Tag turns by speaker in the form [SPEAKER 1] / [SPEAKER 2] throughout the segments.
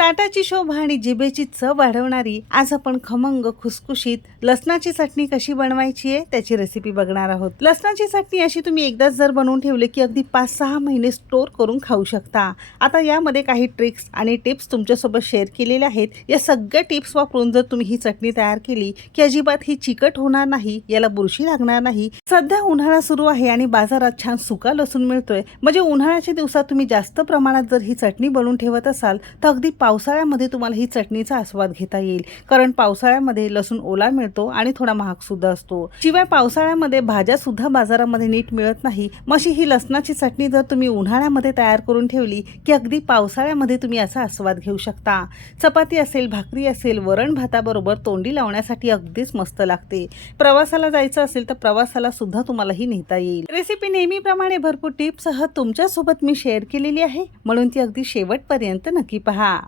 [SPEAKER 1] ताटाची शोभा आणि जिभेची चव वाढवणारी आज आपण खमंग खुसखुशीत लसणाची चटणी कशी बनवायची आहे त्याची रेसिपी बघणार आहोत. लसणाची चटणी अशी तुम्ही एकदाच जर बनवून ठेवली की अगदी पाच सहा महिने स्टोर करून खाऊ शकता. आता यामध्ये काही ट्रिक्स आणि टिप्स तुमच्यासोबत शेअर केलेल्या आहेत. या सगळ्या टिप्स वापरून जर तुम्ही ही चटणी तयार केली की अजिबात ही चिकट होणार नाही याला बुरशी लागणार नाही. सध्या उन्हाळा सुरू आहे आणि बाजारात छान सुका लसूण मिळतोय. म्हणजे उन्हाळ्याच्या दिवसात तुम्ही जास्त प्रमाणात जर ही चटणी बनवून ठेवत असाल तर अगदी पावसाळ्यामध्ये तुम्हाला ही चटणीचा आस्वाद घेता येईल. कारण पावसाळ्यामध्ये लसूण ओला मिळतो आणि थोडा महाग सुद्धा असतो. शिवाय पावसाळ्यामध्ये भाज्या सुद्धा बाजारामध्ये नीट मिळत नाही. मशी अशी ही लसणाची चटणी जर तुम्ही उन्हाळ्यामध्ये तयार करून ठेवली की अगदी पावसाळ्यामध्ये तुम्ही असा आस्वाद घेऊ शकता. चपाती असेल भाकरी असेल वरण भाताबरोबर तोंडी लावण्यासाठी अगदीच मस्त लागते. प्रवासाला जायचं असेल तर प्रवासाला सुद्धा तुम्हाला ही नेता येईल. रेसिपी नेहमीप्रमाणे भरपूर टिप्ससह तुमच्यासोबत मी शेअर केलेली आहे. म्हणून ती अगदी शेवटपर्यंत नक्की पहा.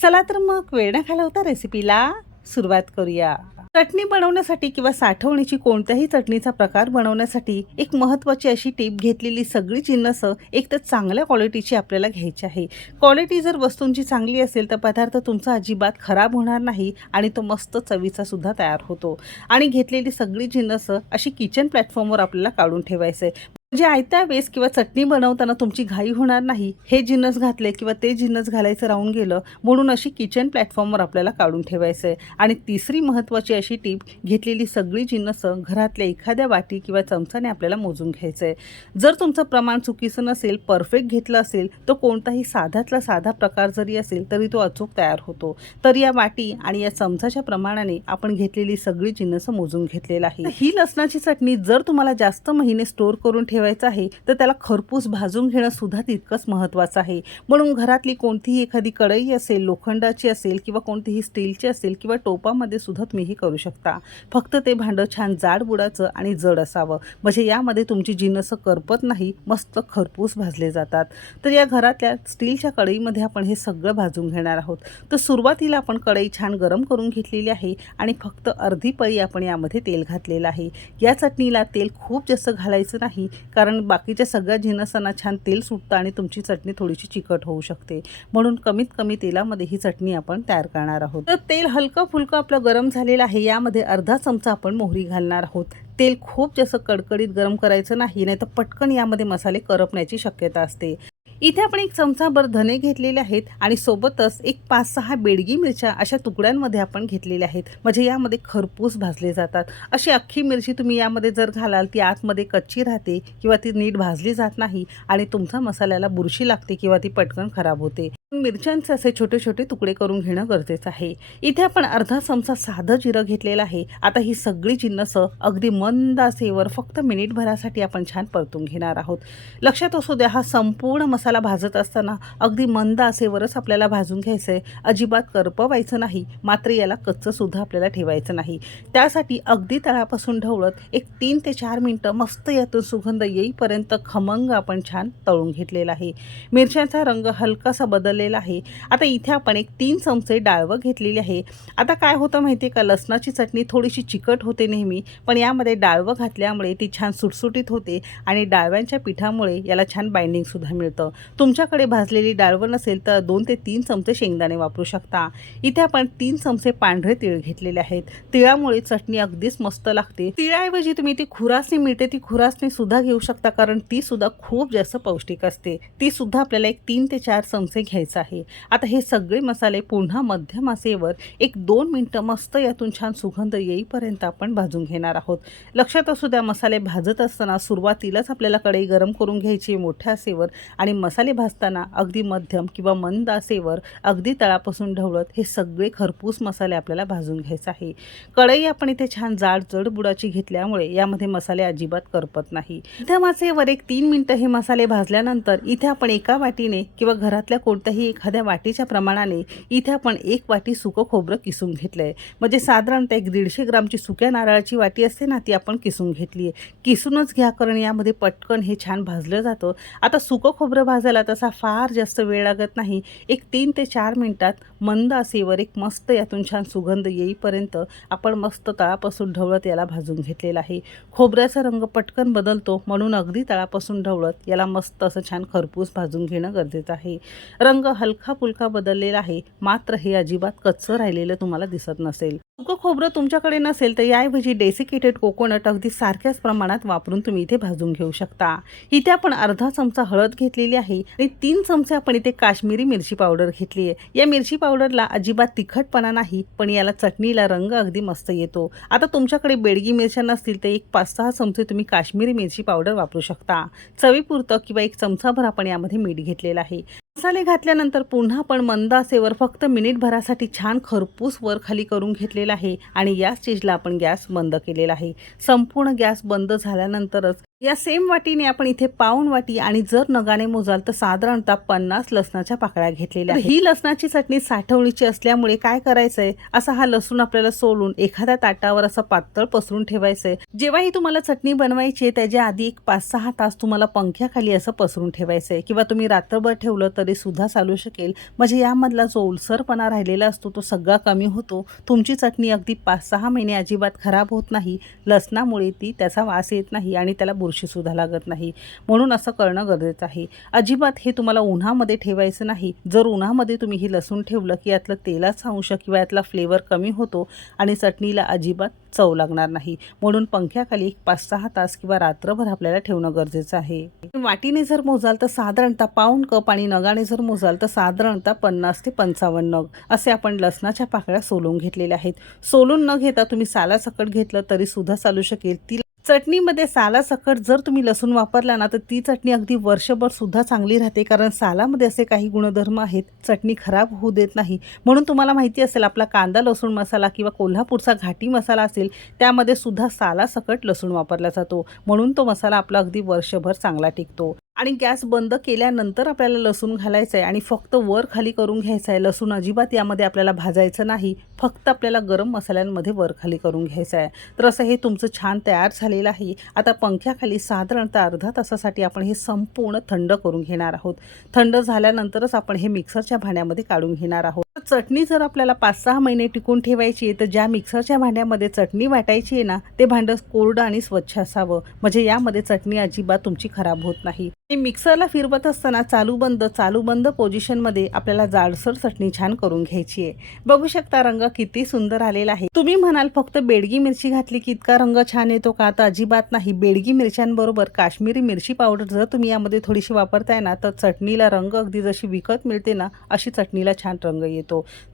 [SPEAKER 1] चला तर मग वेळ न घालवता रेसिपीला सुरुवात करूया. चटणी बनवण्यासाठी किंवा साठवणीची कोणत्याही चटणीचा प्रकार बनवण्यासाठी एक महत्त्वाची अशी टीप घेतलेली सगळी जिन्नस एक तर चांगल्या क्वालिटीची आपल्याला घ्यायची आहे. क्वालिटी जर वस्तूंची चांगली असेल तर पदार्थ तुमचा अजिबात खराब होणार नाही आणि तो मस्त चवीचा सुद्धा तयार होतो. आणि घेतलेली सगळी जिन्नस अशी किचन प्लॅटफॉर्मवर आपल्याला काढून ठेवायचं आहे म्हणजे आयत्या वेळेस किंवा चटणी बनवताना तुमची घाई होणार नाही हे जिन्नस घातले किंवा ते जिन्नस घालायचं राहून गेलं म्हणून अशी किचन प्लॅटफॉर्मवर आपल्याला काढून ठेवायचं आहे आणि तिसरी महत्त्वाची अशी टीप घेतलेली सगळी जिन्नसं घरातल्या एखाद्या वाटी किंवा चमचाने आपल्याला मोजून घ्यायचं आहे जर तुमचं प्रमाण चुकीचं नसेल परफेक्ट घेतलं असेल तर कोणताही साधातला साधा प्रकार जरी असेल तरी तो अचूक तयार होतो. तर या वाटी आणि या चमचाच्या प्रमाणाने आपण घेतलेली सगळी जिन्नसं मोजून घेतलेलं आहे. ही लसणाची चटणी जर तुम्हाला जास्त महिने स्टोअर करून ठेवायचं आहे तर त्याला खरपूस भाजून घेणं सुद्धा तितकंच महत्त्वाचं आहे. म्हणून घरातली कोणतीही एखादी कढई असेल लोखंडाची असेल किंवा कोणतीही स्टीलची असेल किंवा टोपामध्ये सुद्धा तुम्हीही करू शकता. फक्त ते भांडं छान जाड बुडाचं आणि जड असावं. म्हणजे यामध्ये तुमची जिनसं करपत नाही मस्त खरपूस भाजले जातात. तर या घरातल्या स्टीलच्या कढईमध्ये आपण हे सगळं भाजून घेणार आहोत. तर सुरुवातीला आपण कढई छान गरम करून घेतलेली आहे आणि फक्त अर्धी पळी आपण यामध्ये तेल घातलेलं आहे. या चटणीला तेल खूप जास्त घालायचं नाही. कारण बाकीच्या सगळ्या जिनसांना छान तेल सुटतं आणि तुमची चटणी थोडीशी चिकट होऊ शकते. म्हणून कमीत कमी तेलामध्ये ही चटणी आपण तयार करणार आहोत. तर तेल हलकं फुलकं आपलं गरम झालेलं आहे. यामध्ये अर्धा चमचा आपण मोहरी घालणार आहोत. तेल खूप जास्त कडकडीत गरम करायचं नाही नाही तर पटकन यामध्ये मसाले करपण्याची शक्यता असते. इथे आपण एक चमचाभर धने घेतलेले आहेत आणि सोबतच एक पाच सहा बेडगी मिरच्या अशा तुकड्यांमध्ये आपण घेतलेल्या आहेत. म्हणजे यामध्ये खरपूस भाजले जातात. अशी अख्खी मिरची तुम्ही यामध्ये जर घालाल ती आतमध्ये कच्ची राहते किंवा ती नीट भाजली जात नाही आणि तुमचा मसाल्याला बुरशी लागते किंवा ती पटकन खराब होते. मिरच्यांचे असे छोटे छोटे तुकडे करून घेणं गरजेचं आहे. इथे आपण अर्धा चमचा साधं जिरं घेतलेलं आहे. आता ही सगळी जिन्नस अगदी मंद आसेवर फक्त मिनिटभरासाठी आपण छान परतून घेणार आहोत. लक्षात असू द्या हा संपूर्ण मसाला भाजत असताना अगदी मंद आपल्याला भाजून घ्यायचं आहे अजिबात करपवायचं नाही मात्र याला कच्चंसुद्धा आपल्याला ठेवायचं नाही. त्यासाठी अगदी तळापासून ढवळत एक तीन ते चार मिनटं मस्त यातून सुगंध येईपर्यंत खमंग आपण छान तळून घेतलेला आहे. मिरच्यांचा रंग हलकासा बदल बदललेला आहे. आता इथे आपण एक तीन चमचे डाळवं घेतलेली आहे. आता काय होतं माहिती आहे का? लसणाची चटणी थोडीशी चिकट होते नेहमी पण यामध्ये डाळवं घातल्यामुळे ती छान सुटसुटीत होते आणि डाळव्यांच्या पिठामुळे याला छान बाइंडिंगसुद्धा मिळतं. तुमच्याकडे भाजलेली डाळवं नसेल तर दोन ते तीन चमचे शेंगदाणे वापरू शकता. इथे आपण तीन चमचे पांढरे तिळ घेतलेले आहेत. तिळामुळे चटणी अगदीच मस्त लागते. तिळाऐवजी तुम्ही ती खुरासणी मिळते ती खुरासणी सुद्धा घेऊ शकता कारण ती सुद्धा खूप जास्त पौष्टिक असते. ती सुद्धा आपल्याला एक तीन ते चार चमचे घ्यायचे आहे. आता हे सगळे मसाले पुन्हा मध्यम आसेवर एक दोन मिनटं मस्त यातून छान सुगंध येईपर्यंत आपण भाजून घेणार आहोत. लक्षात असू द्या मसाले भाजत असताना सुरुवातीलाच आपल्याला कढई गरम करून घ्यायची मोठ्या असेवर आणि मसाले भाजताना अगदी मध्यम किंवा मंद असेवर अगदी तळापासून ढवळत हे सगळे खरपूस मसाले आपल्याला भाजून घ्यायचे आहे. कढई आपण इथे छान जाड जड बुडाची घेतल्यामुळे यामध्ये मसाले अजिबात करपत नाही. मध्यम आचेवर एक तीन मिनटं हे मसाले भाजल्यानंतर इथे आपण एका वाटीने किंवा घरातल्या कोणत्याही एखाद्या वाटीच्या प्रमाणाने इथे आपण एक वाटी सुकं खोबरं किसून घेतलं आहे म्हणजे साधारणतः एक दीडशे ग्रामची सुक्या नारळाची वाटी असते ना ती आपण किसून घेतली आहे. किसूनच घ्या कारण यामध्ये पटकन हे छान भाजलं जातं. आता सुकं खोबरं भाजायला तसा फार जास्त वेळ लागत नाही. एक तीन ते चार मिनटात मंद असेवर एक मस्त यातून छान सुगंध येईपर्यंत आपण मस्त तळापासून ढवळत याला भाजून घेतलेला आहे. खोबऱ्याचा रंग पटकन बदलतो म्हणून अगदी तळापासून ढवळत याला मस्त असं छान खरपूस भाजून घेणं गरजेचं आहे. रंग हलका फुलका बदललेला आहे. मात्र हे अजिबात कच्चं राहिलेलं तुम्हाला दिसत नसेल. सुकं खोबरं तुमच्याकडे नसेल तर याऐवजी डेसिकेटेड कोकोनट अगदी सारख्याच प्रमाणात वापरून तुम्ही इथे भाजून घेऊ शकता. इथे आपण अर्धा चमचा हळद घेतलेली आहे आणि तीन चमचे आपण इथे काश्मीरी मिरची पावडर घेतली आहे. या मिरची पावडरला अजिबात तिखटपणा नाही पण याला चटणीला रंग अगदी मस्त येतो. आता तुमच्याकडे बेडगी मिरच्या नसतील तर एक पाच सहा चमचे तुम्ही काश्मीरी मिरची पावडर वापरू शकता. चवीपुरतं किंवा एक चमचाभर आपण यामध्ये मीठ घेतलेलं आहे. मसाले घातल्यानंतर पुन्हा पण मंद फक्त मिनिटभरासाठी छान खरपूस वर खाली करून घेतलेला आहे आणि या स्टेजला आपण गॅस बंद केलेला आहे. संपूर्ण गॅस बंद झाल्यानंतरच या सेम वाटीने आपण इथे पाऊण वाटी आणि जर नगाने मोजाल तर साधारणतः पन्नास लसणाच्या पाकळ्या घेतलेल्या. ही लसणाची चटणी साठवणीची असल्यामुळे काय करायचंय? असा हा लसूण आपल्याला सोलून एखाद्या ताटावर असं पातळ पसरून ठेवायचंय. जेव्हाही तुम्हाला चटणी बनवायची आहे त्याच्या आधी एक पाच सहा तास तुम्हाला पंख्याखाली असं पसरून ठेवायचंय. किंवा तुम्ही रात्रभर ठेवलं तरी सुद्धा चालू शकेल. म्हणजे यामधला जो ओलसरपणा राहिलेला असतो तो सगळा कमी होतो. तुमची चटणी अगदी पाच सहा महिने अजिबात खराब होत नाही. लसणामुळे ती त्याचा वास येत नाही आणि त्याला बुरशीसुद्धा लागत नाही. म्हणून असं करणं गरजेचं आहे. अजिबात हे तुम्हाला उन्हामध्ये ठेवायचं नाही. जर उन्हामध्ये तुम्ही हे लसूण ठेवलं की यातलं तेलाचा अंश किंवा यातला फ्लेवर कमी होतो आणि चटणीला अजिबात चव लागणार नाही. म्हणून पंख्याखाली एक पाच सहा तास किंवा रात्रभर आपल्याला ठेवणं गरजेचं आहे. वाटीने जर मोजाल तर साधारणतः पाऊण कप आणि नगाने जर मोजाल तर साधारणतः पन्नास ते पंचावन्न नग असे आपण लसणाच्या पाकळ्या सोलून घेतलेल्या आहेत. सोलून न घेता तुम्ही सालासकट घेतलं तरी सुद्धा चालू शकेल. ती चटणीमध्ये सालासकट जर तुम्ही लसूण वापरला ना तर ती चटणी अगदी वर्षभर सुद्धा चांगली राहते कारण सालामध्ये असे काही गुणधर्म आहेत चटणी खराब होऊ देत नाही. म्हणून तुम्हाला माहिती असेल आपला कांदा लसूण मसाला किंवा कोल्हापूरचा घाटी मसाला असेल त्यामध्ये सुद्धा सालासकट लसूण वापरला जातो. म्हणून तो मसाला आपला अगदी वर्षभर चांगला टिकतो. आणि गॅस बंद केल्यानंतर आपल्याला लसूण घालायचं आहे आणि फक्त वर खाली करून घ्यायचं आहे लसूण अजिबात यामध्ये आपल्याला भाजायचं नाही. फक्त आपल्याला गरम मसाल्यांमध्ये वर खाली करून घ्यायचं आहे तर असं हे तुमचं छान तयार झालेलं आहे. आता पंख्याखाली साधारणतः अर्धा तासासाठी आपण हे संपूर्ण थंड करून घेणार आहोत. थंड झाल्यानंतरच आपण हे मिक्सरच्या भांड्यामध्ये काढून घेणार आहोत. चटणी जर आपल्याला पाच सहा महिने टिकून ठेवायची आहे तर ज्या मिक्सरच्या भांड्यामध्ये चटणी वाटायची आहे ना ते भांडं कोरडं आणि स्वच्छ असावं. म्हणजे यामध्ये चटणी अजिबात तुमची खराब होत नाही. मिक्सरला फिरवत असताना चालू बंद चालू बंद पोझिशनमध्ये आपल्याला जाडसर चटणी छान करून घ्यायची आहे. बघू शकता रंग किती सुंदर आलेला आहे. तुम्ही म्हणाल फक्त बेडगी मिरची घातली की इतका रंग छान येतो का? तर अजिबात नाही. बेडगी मिरच्यांबरोबर काश्मीरी मिरची पावडर जर तुम्ही यामध्ये थोडीशी वापरताय ना तर चटणीला रंग अगदी जशी विकत मिळते ना अशी चटणीला छान रंग येतो.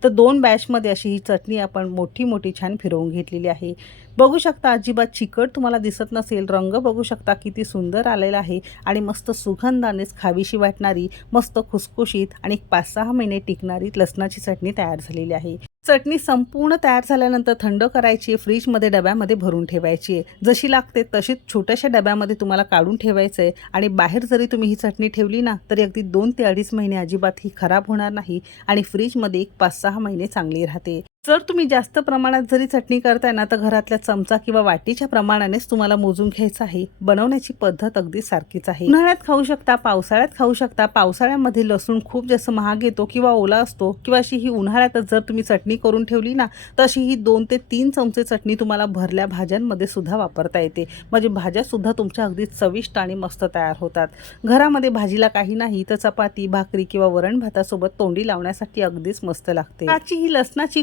[SPEAKER 1] तर दोन बॅचमध्ये अशी ही चटणी आपण मोठी मोठी छान फिरवून घेतलेली आहे. बघू शकता अजिबात चिकट तुम्हाला दिसत नसेल रंग बघू शकता किती सुंदर आलेला आहे आणि मस्त सुगंधानेच खावीशी वाटणारी मस्त खुसखुशीत आणि पाच सहा महिने टिकणारी लसणाची चटणी तयार झालेली आहे. चटणी संपूर्ण तयार झाल्यानंतर थंड करायची आहे फ्रीजमध्ये डब्यामध्ये भरून ठेवायची. आहे जशी लागते तशीच छोट्याशा डब्यामध्ये तुम्हाला काढून ठेवायचं आहे आणि बाहेर जरी तुम्ही ही चटणी ठेवली ना तरी अगदी दोन ते अडीच महिने अजिबात ही खराब होणार नाही. आणि फ्रीजमध्ये एक पाच सहा महिने चांगली राहते. जर तुम्ही जास्त प्रमाणात जरी चटणी करताय ना तर घरातल्या चमचा किंवा वाटीच्या प्रमाणानेच तुम्हाला मोजून घ्यायचं आहे. बनवण्याची पद्धत अगदी सारखीच आहे. उन्हाळ्यात खाऊ शकता पावसाळ्यात खाऊ शकता. पावसाळ्यामध्ये लसूण खूप जास्त महाग येतो किंवा ओला असतो किंवा अशी ही उन्हाळ्यातच जर तुम्ही चटणी करून ठेवली ना तर अशी ही दोन ते तीन चमचे चटणी तुम्हाला भरल्या भाज्यांमध्ये सुद्धा वापरता येते. म्हणजे भाज्या सुद्धा तुमच्या अगदी चविष्ट आणि मस्त तयार होतात. घरामध्ये भाजीला काही नाही तर चपाती भाकरी किंवा वरण भातासोबत तोंडी लावण्यासाठी अगदीच मस्त लागते. आजची ही लसणाची